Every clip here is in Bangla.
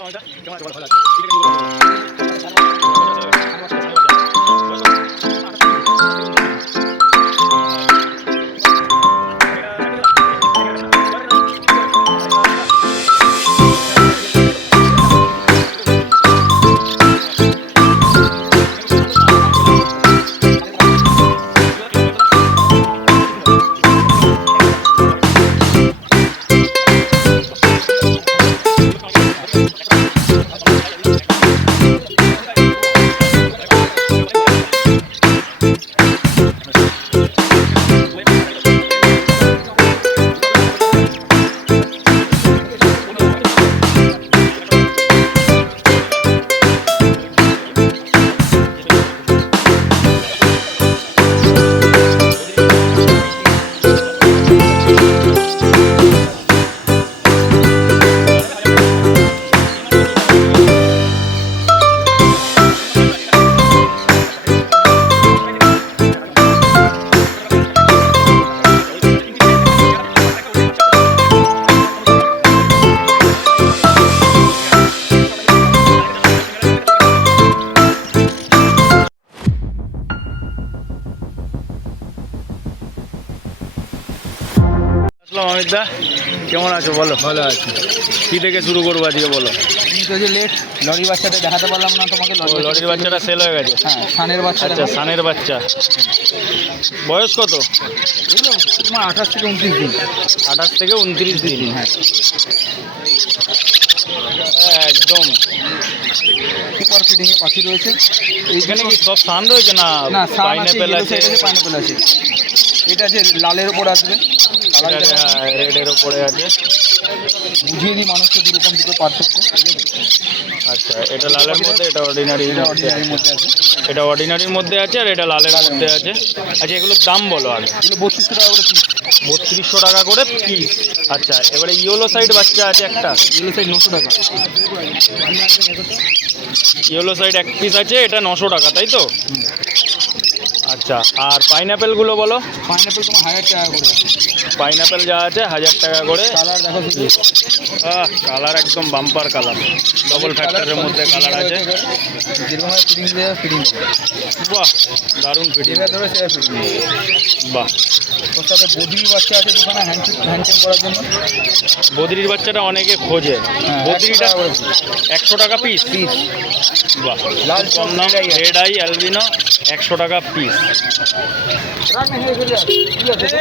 আসসালাম দা কেমন আছো বলো? ভালো আছি। কি থেকে শুরু করব আজকে বলো? তুমি তো যে লেট লরি বাচ্চাটা দেখাতে পারলাম না তোমাকে লরির বাচ্চাটা সেল হয়ে গেছে। হ্যাঁ সানের বাচ্চা আচ্ছা সানের বাচ্চা। বয়স কত? তোমার আঠাশ থেকে উনত্রিশ দিন। আঠাশ থেকে উনত্রিশ দিন। হ্যাঁ হ্যাঁ, একদম। সুপার পাখি রয়েছে। এখানে কি সব সান রয়েছে না না সান আছে পাইনাপেল পাইনাপেল আছে। এটা আছে লালের ওপর আসবে রেডের ওপরে আছে। বুঝিয়ে দিই মানুষকে দুরকম দুটো পার্থক্য। আচ্ছা এটা লালের মধ্যে এটা অর্ডিনারি এটা অর্ডিনারির মধ্যে আছে। এটা অর্ডিনারির মধ্যে আছে আর এটা লালের মধ্যে আছে। আচ্ছা এগুলোর দাম বলো আগে। এগুলো বত্রিশশো টাকা করে পিস বত্রিশশো টাকা করে পিস আচ্ছা এবারে ইয়েলো সাইড বাচ্চা আছে একটা। এগুলো সাইড নশো টাকা। ইয়েলো সাইড এক পিস আছে এটা নশো টাকা তাই তো? আচ্ছা আর পাইনাপেলগুলো বলো? পাইনাপেল তোমার হাজার টাকা করে। পাইনাপেল যা আছে হাজার টাকা করে। কালার দেখো শুধু। কালার একদম বাম্পার কালার। ডবল ফ্যাক্টরের মধ্যে কালার আছে। বাহ দারুণ ফিটিং বাহ। ওর সাথে বদির বাচ্চা আছে করার জন্য। বদ্রির বাচ্চাটা অনেকে খোঁজে। হ্যাঁ, বদ্রিটা 100 টাকা করে একশো টাকা পিস পিস বাহ লাল কম দাম। রেড আই অ্যালবিনো একশো টাকা পিস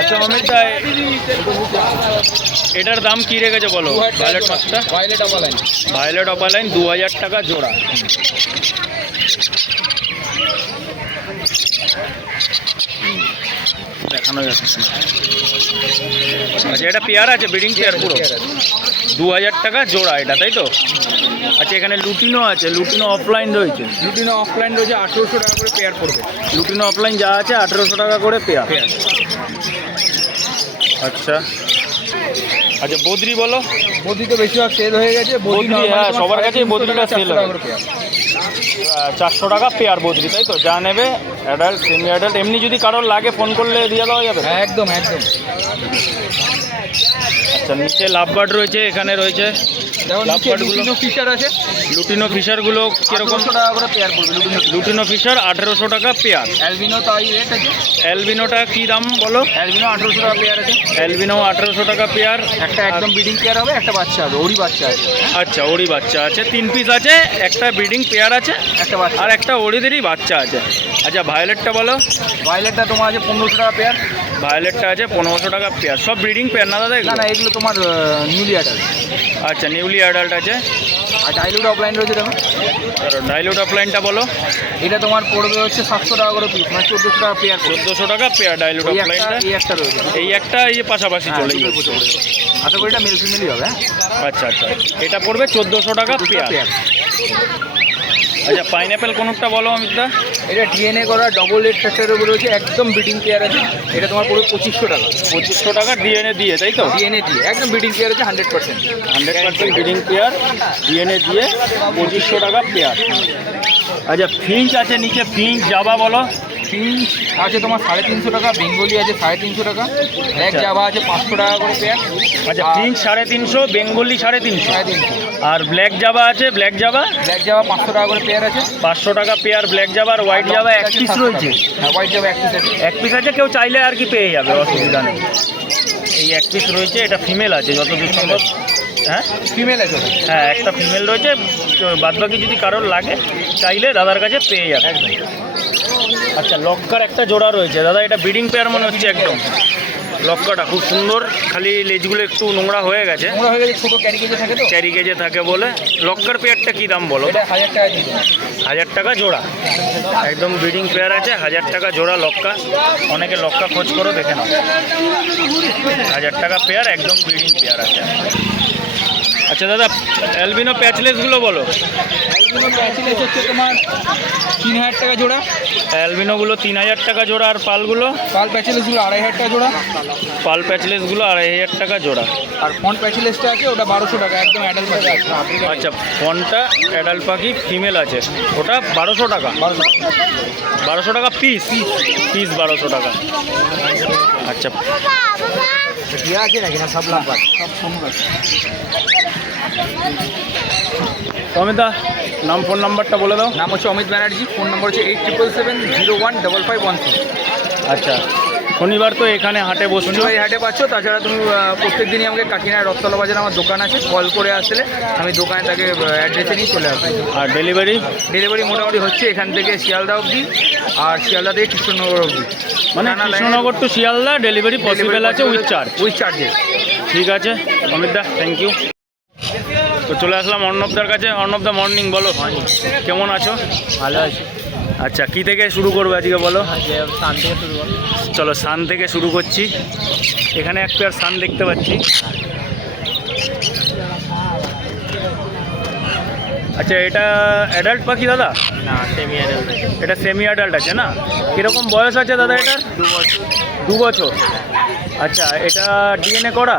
আচ্ছা অমিত এটার দাম কি রেখেছে বলো? ভায়োলেট মাছটা ভায়োলেট আপালাইন ভায়োলেট অপালাইন দু হাজার টাকা জোড়া। দেখানো যাচ্ছে। আচ্ছা এটা পেয়ার আছে ব্রিডিং পেয়ার পুরো? দু হাজার টাকা জোড়া এটা তাই তো? আচ্ছা এখানে লুটিনো আছে লুটিনো অফলাইন রয়েছে। লুটিনো অফলাইন রয়েছে আঠেরোশো টাকা করে পেয়ার পড়বে। লুটিনো অফলাইন যা আছে আঠেরোশো টাকা করে পেয়ার আচ্ছা। আচ্ছা বদ্রি বলো। বদ্রি তো বেশিরভাগ সেল হয়ে গেছে বদ্রি, হ্যাঁ, সবার কাছেই 350 বদ্রিটা হয়ে sell 400 টাকা। করে পেয়ার। চারশো টাকা পেয়ার বদলি তাই তো? যা নেবে অ্যাডাল্ট সেমি অ্যাডাল্ট এমনি যদি কারোর লাগে ফোন করলে দিয়ে দেওয়া যাবে। হ্যাঁ একদম একদম। আচ্ছা নিচে লাভ বার্ড রয়েছে এখানে রয়েছে। লুটিনো ফিশার আছে। লুটিনো ফিশারগুলো কীরকম? কীরকম টাকা করে পেয়ার পড়বে লুটিনো লুটিনো ফিশার আঠেরোশো টাকা পেয়ার অ্যালবিনো তাই রেট আছে। অ্যালবিনোটা কী দাম বলো? অ্যালবিনো আঠেরোশো টাকা পেয়ার আছে। অ্যালবিনো আঠেরোশো টাকা পেয়ার একটা একদম ব্রিডিং পেয়ার হবে একটা বাচ্চা হবে ওরই বাচ্চা আছে। আচ্ছা ওরই বাচ্চা আছে। তিন পিস আছে একটা ব্রিডিং পেয়ার আছে একটা বাচ্চা। আর একটা ওরিদেরই বাচ্চা আছে। আচ্ছা ভায়োলেটটা বলো। ভায়োলেটটা তোমার আছে পনেরোশো টাকা পেয়ার। ভায়োলেটটা আছে পনেরোশো টাকা পেয়ার। সব ব্রিডিং পেয়ার না দাদা না এগুলো? তোমার নিউলি অ্যাডাল্ট আচ্ছা নিউলি অ্যাডাল্ট আছে। আর ডাইলুট অফলাইন রয়েছে দেখো। আর ডাইলুট অফলাইনটা বলো। এটা তোমার পড়বে হচ্ছে সাতশো টাকা করে পিস মানে চোদ্দোশো টাকা পেয়ার চোদ্দোশো টাকা পেয়ার ডাইলুট একটা অফলাইনটা এই একটা রয়েছে। এই একটা এই পাশাপাশি হ্যাঁ, চলে। আশা করি এটা মেল ফিমেলই হবে হ্যাঁ। আচ্ছা আচ্ছা। এটা পড়বে চোদ্দোশো টাকা পেয়ার। পেয়ার। আচ্ছা পাইনাপেল কোনটা বলো অমিতদা? এটা ডিএনএ করা ডবল এড ফ্যাক্টরের উপরে রয়েছে একদম ব্রিডিং কেয়ার আছে। এটা তোমার পুরো পঁচিশশো টাকা। পঁচিশশো টাকা ডিএনএ দিয়ে তাই তো? ডিএনএ দিয়ে একদম ব্রিডিং কেয়ার আছে hundred percent hundred percent breeding care DNA দিয়ে পঁচিশশো টাকা পেয়ার আচ্ছা ফিঞ্চ আছে নিচে ফিঞ্চ যাবা বলো। ফিঞ্চ আছে তোমার সাড়ে তিনশো টাকা বেঙ্গলি আছে সাড়ে তিনশো টাকা। ব্ল্যাক আচ্ছা। জাভা আছে পাঁচশো টাকা করে পেয়ার আচ্ছা ফিঞ্চ সাড়ে তিনশো বেঙ্গলি সাড়ে তিনশো। সাড়ে তিনশো। আর ব্ল্যাক জাবা আছে ব্ল্যাক জাবা ব্ল্যাক জাভা পাঁচশো টাকা করে পেয়ার আছে। পাঁচশো টাকা পেয়ার ব্ল্যাক জাবা আর হোয়াইট জাবা এক পিস রয়েছে। হ্যাঁ হোয়াইট জাভা এক পিস আছে। এক পিস আছে কেউ চাইলে আর কি পেয়ে যাবে অসুবিধা নেই। এই এক পিস রয়েছে এটা ফিমেল আছে যতদূর সম্ভব। হ্যাঁ? ফিমেল আছে হ্যাঁ একটা ফিমেল রয়েছে বাদ বাকি যদি কারোর লাগে চাইলে দাদার কাছে পেয়ে যাবে। আচ্ছা লক্কার একটা জোড়া রয়েছে। দাদা এটা ব্রিডিং পেয়ার মনে হচ্ছে একদম। লক্কাটা খুব সুন্দর। খালি লেজগুলো একটু নোংরা হয়ে গেছে। নোংরা হয়ে গেছে ছোটো ক্যারিকেজে থাকে তো। ক্যারি কেজে থাকে বলে। লক্কার পেয়ারটা কী দাম বলো? এটা হাজার টাকা হাজার টাকা জোড়া। একদম ব্রিডিং পেয়ার আছে হাজার টাকা জোড়া লক্কা। অনেকে লক্কা খোঁজ করো দেখে নাও। হাজার টাকা পেয়ার একদম ব্রিডিং পেয়ার আছে। আচ্ছা দাদা অ্যালবিনো প্যাচলেসগুলো বলো। এইগুলো প্যাচিলেস হচ্ছে তোমার তিন হাজার টাকা জোড়া। অ্যালবিনোগুলো তিন হাজার টাকা জোড়া আর পালগুলো? পাল প্যাচিলেসগুলো আড়াই হাজার টাকা জোড়া। পাল প্যাচলেসগুলো আড়াই হাজার টাকা জোড়া। আর ফন্ট প্যাচিলেসটা আছে ওটা বারোশো টাকা একদম অ্যাডাল্ট পাখি। আছে আচ্ছা ফোনটা অ্যাডাল্ট পাখি ফিমেল আছে। ওটা বারোশো টাকা। বারোশো বারোশো টাকা পিস পিস বারোশো টাকা। আচ্ছা। দিয়া আছে নাকি না সব লাম্বার সব সমুখ আছে। অমিতা নাম ফোন নাম্বারটা বলে দাও। নাম হচ্ছে অমিত ব্যানার্জি ফোন নম্বর হচ্ছে eight triple seven zero one double five one six আচ্ছা। শনিবার তো এখানে হাটে বসছো। শনিবার এই হাটে পাচ্ছ তাছাড়া তুমি প্রত্যেক দিনই আমাকে কাকিনায় রথতলা বাজারে আমার দোকান আছে কল করে আসলে আমি দোকানে তাকে অ্যাড্রেসে নিয়ে চলে আসব। আর ডেলিভারি ডেলিভারি মোটামুটি হচ্ছে এখান থেকে শিয়ালদা অবধি আর শিয়ালদা থেকে কৃষ্ণনগর অবধি। মানে Krishnanagar to Sealdah delivery possible আছে উইথ চার্জ উইথ চার্জে ঠিক আছে অমিতদা থ্যাংক ইউ তো চলে আসলাম অর্ণবদার কাছে। অর্ণবদা মর্নিং বলো। কেমন আছো? ভালো আছে। আচ্ছা কি থেকে শুরু করব আজকে বলো? স্থান থেকে শুরু করো চলো সান থেকে শুরু করছি। এখানে এক পেয়ার সান দেখতে পাচ্ছি। আচ্ছা এটা অ্যাডাল্ট পাখি দাদা? না সেমি অ্যাডাল্ট এটা সেমি অ্যাডাল্ট আছে না? কীরকম বয়স আছে দাদা এটার? দু বছর। দু বছর। আচ্ছা এটা ডিএনএ করা?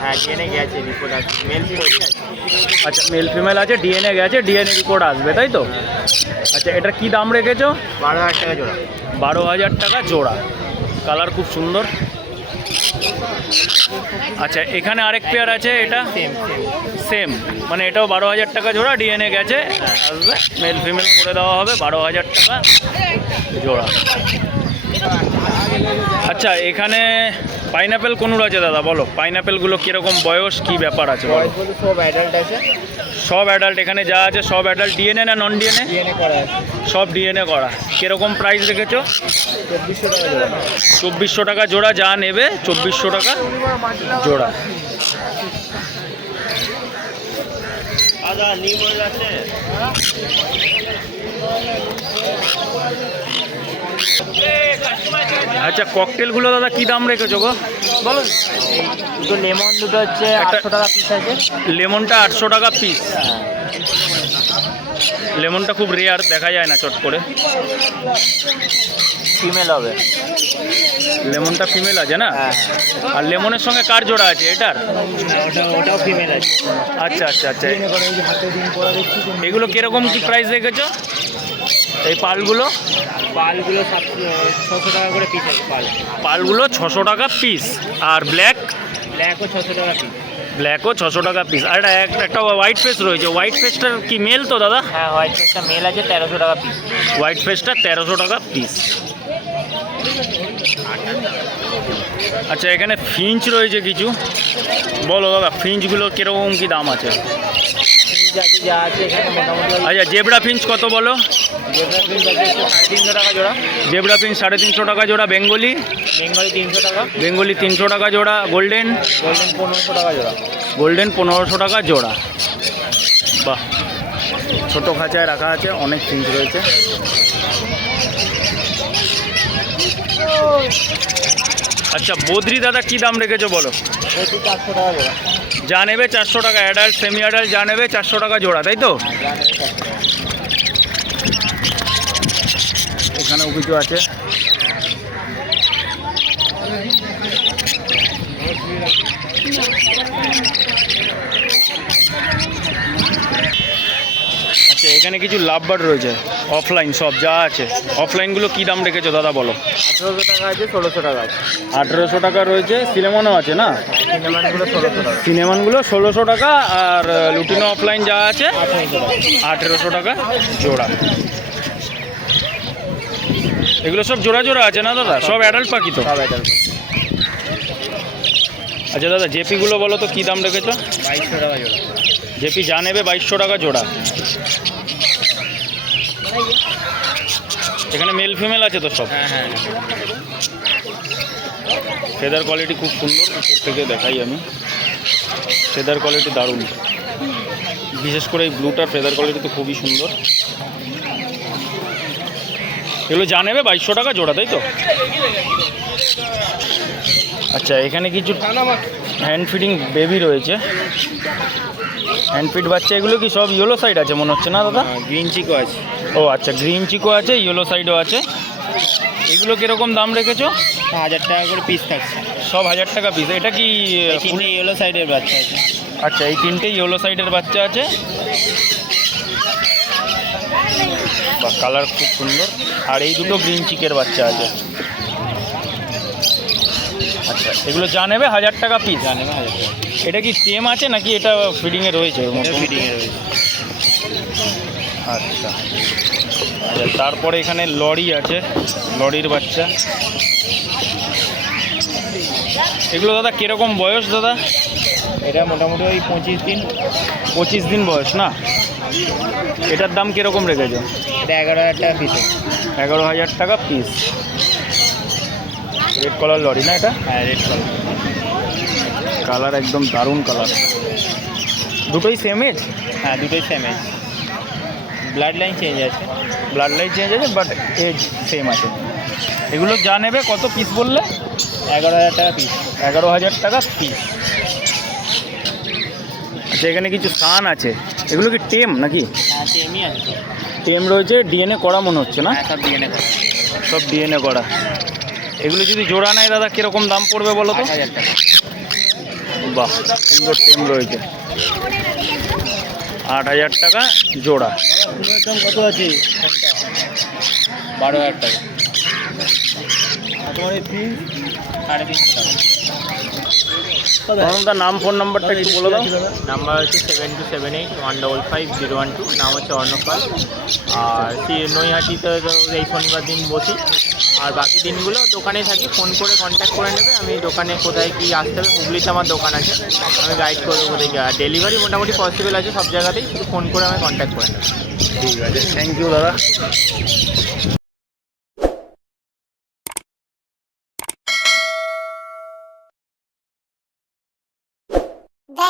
হ্যাঁ জেনে গেছে রিপোর্ট আছে। মেল আচ্ছা মেল ফিমেল আছে ডিএনএ গেছে ডিএনএ রিপোর্ট আসবে তাই তো? আচ্ছা এটা কি দাম রেখেছো? বারো হাজার টাকা জোড়া। বারো হাজার টাকা জোড়া। কালার খুব সুন্দর। আচ্ছা এখানে আরেক পেয়ার আছে এটা? সেম মানে এটাও বারো হাজার টাকা জোড়া ডিএনএ গেছে আসবে। মেল ফিমেল করে দেওয়া হবে বারো হাজার টাকা জোড়া। আচ্ছা এখানে পাইনাপেল কোনুর আছে দাদা? বলো। পাইনাপেলগুলো কীরকম বয়স? কি ব্যাপার আছে? বলো। সব অ্যাডাল্ট আছে। সব অ্যাডাল্ট এখানে যা আছে সব অ্যাডাল্ট ডিএনএ না নন ডিএনএ ডিএনএ করা আছে। সব ডিএনএ করা। কীরকম প্রাইস রেখেছো? চব্বিশশো টাকা জোড়া। চব্বিশশো টাকা জোড়া যা নেবে চব্বিশশো টাকা জোড়া। আচ্ছা ককটেলগুলো দাদা কি দাম রেখেছো গো? বলো। দুটো লেমন দুটো হচ্ছে আটশো টাকা পিস আছে। লেমনটা আটশো টাকা পিস লেমনটা খুব রেয়ার দেখা যায় না চট করে। ফিমেল হবে। লেমনটা ফিমেল আছে না? হ্যাঁ। আর লেমনের সঙ্গে কার জোড়া আছে? এটার? ওটাও ফিমেল আছে। আচ্ছা আচ্ছা আচ্ছা। এগুলো কীরকম কি প্রাইস রেখেছো? এই পালগুলো? পালগুলো ছশো টাকা করে পিস পাল। পালগুলো ছশো টাকা পিস আর ব্ল্যাক ব্ল্যাকও ছশো টাকা পিস ব্ল্যাকও ছশো টাকা পিস আর এটা একটা হোয়াইট ফেস রয়েছে। হোয়াইট ফেসটার কি মেল তো দাদা? হ্যাঁ হোয়াইট ফেসটা মেল আছে তেরোশো টাকা পিস হোয়াইট ফেসটা তেরোশো টাকা পিস আচ্ছা এখানে ফিঞ্চ রয়েছে কিছু। বলো দাদা ফিঞ্চগুলো কীরকম কী দাম আছে? আছে যা আছে এখানে মোটামুটি আচ্ছা জেবরা ফিঞ্চ কত বলো? জেব্রা ফিস আছে হচ্ছে সাড়ে তিনশো টাকা জোড়া। জেবরা ফিঞ্চ সাড়ে তিনশো টাকা জোড়া বেঙ্গলি? বেঙ্গলি তিনশো টাকা। বেঙ্গলি তিনশো টাকা জোড়া গোল্ডেন? গোল্ডেন পনেরোশো টাকা জোড়া। গোল্ডেন পনেরোশো টাকা জোড়া। বাহ। ছোটো খাঁচায় রাখা আছে অনেক ফিঞ্চ রয়েছে। আচ্ছা বদ্রি দাদা কি দাম রেখেছো বলো? চারশো টাকা যা নেবে চারশো টাকা অ্যাডাল্ট সেমি অ্যাডাল্ট যা নেবে চারশো টাকা জোড়া, তাই তো? এখানেও কিছু আছে। এখানে কিছু লাভ বার্ড রয়েছে অফলাইন সব যা আছে। অফলাইনগুলো কী দাম রেখেছো দাদা বলো? আঠেরোশো টাকা আছে ষোলোশো টাকা আছে। আঠেরোশো টাকা রয়েছে সিনেমানও আছে না? সিনেমানগুলো ষোলোশো টাকা। আর লুটিনো অফলাইন যা আছে আঠেরোশো টাকা জোড়া। এগুলো সব জোড়া জোড়া আছে না দাদা? সব অ্যাডাল্ট পাখি তো? আচ্ছা দাদা জেপিগুলো বলো তো কী দাম রেখেছো? বাইশশো টাকা জোড়া। জেপি যা নেবে বাইশশো টাকা জোড়া। এখানে মেল ফিমেল আছে তো সব? হ্যাঁ হ্যাঁ। ফেদার কোয়ালিটি খুব সুন্দর উপর থেকে দেখাই আমি। ফেদার কোয়ালিটি দারুণ। বিশেষ করে এই ব্লুটার ফেদার কোয়ালিটি তো খুবই সুন্দর। এগুলো যা নেবে বাইশশো টাকা জোড়া তাই তো? আচ্ছা এখানে কিছু হ্যান্ড ফিডিং বেবি রয়েছে। হ্যান্ড ফিড বাচ্চা এগুলো কি সব ইয়েলো সাইড আছে মনে হচ্ছে না দাদা? গ্রিন চিকো আছে। ও আচ্ছা গ্রিন চিকো আছে ইয়েলো সাইডও আছে। এগুলো কীরকম দাম রেখেছো? হাজার টাকা করে পিস থাকছে। সব হাজার টাকা পিস এটা কি ইয়েলো সাইডের বাচ্চা আছে। আচ্ছা এই তিনটে ইয়েলো সাইডের বাচ্চা আছে? বা কালার খুব সুন্দর। আর এই দুটো গ্রিন চিকের বাচ্চা আছে। আচ্ছা এগুলো যা নেবে হাজার টাকা পিস জানে না হাজার টাকা এটা কি সেম আছে নাকি এটা ফিডিংয়ে রয়েছে? ফিটিংয়ে রয়েছে। আচ্ছা। তারপরে এখানে লরি আছে লরির বাচ্চা। এগুলো দাদা কীরকম বয়স দাদা? এটা মোটামুটি ওই পঁচিশ দিন। পঁচিশ দিন বয়স না? এটার দাম কীরকম রেখেছো? এটা এগারো হাজার টাকা পিস এগারো হাজার টাকা পিস রেড কালার লরি না এটা? হ্যাঁ রেড কালার কালার একদম দারুণ কালার দুটোই সেম এজ হ্যাঁ দুটোই same age blood line change আছে। ব্লাড লাইন চেঞ্জ আছে বাট এজ সেম আছে। এগুলো যা নেবে কত পিস বললে? এগারো হাজার টাকা পিস এগারো হাজার টাকা পিস আচ্ছা এখানে কিছু সান আছে। এগুলো কি টেম নাকি? হ্যাঁ সেমই আছে। টেম রয়েছে ডিএনএ করা মনে হচ্ছে না? হ্যাঁ সব ডিএনএ করা। সব ডিএনএ করা। এগুলো যদি জোড়া নেয় দাদা কীরকম দাম পড়বে বলো তো? বাহ সুন্দর টেম রয়েছে। আট হাজার টাকা জোড়া। দাম কত আছে বারো হাজার টাকা। তোমার এই পিস সাড়ে তিনশো টাকা। তার নাম ফোন নাম্বারটা একটু বলে দাও। নাম্বার হচ্ছে seven two seven eight one double five zero one two নাম হচ্ছে অর্ণপাল আর নৈহাটিতে এই শনিবার দিন বসি। আর বাকি দিনগুলো দোকানে থাকি ফোন করে কন্ট্যাক্ট করে নেবে। আমি দোকানে কোথায় কি আসতে হবে হুগলিতে আমার দোকান আছে। আমি গাইড করব কোথায় কি। আর ডেলিভারি মোটামুটি পসিবল আছে সব জায়গাতেই। শুধু ফোন করে আমি কন্ট্যাক্ট করে নেবে। ঠিক আছে থ্যাংক ইউ দাদা।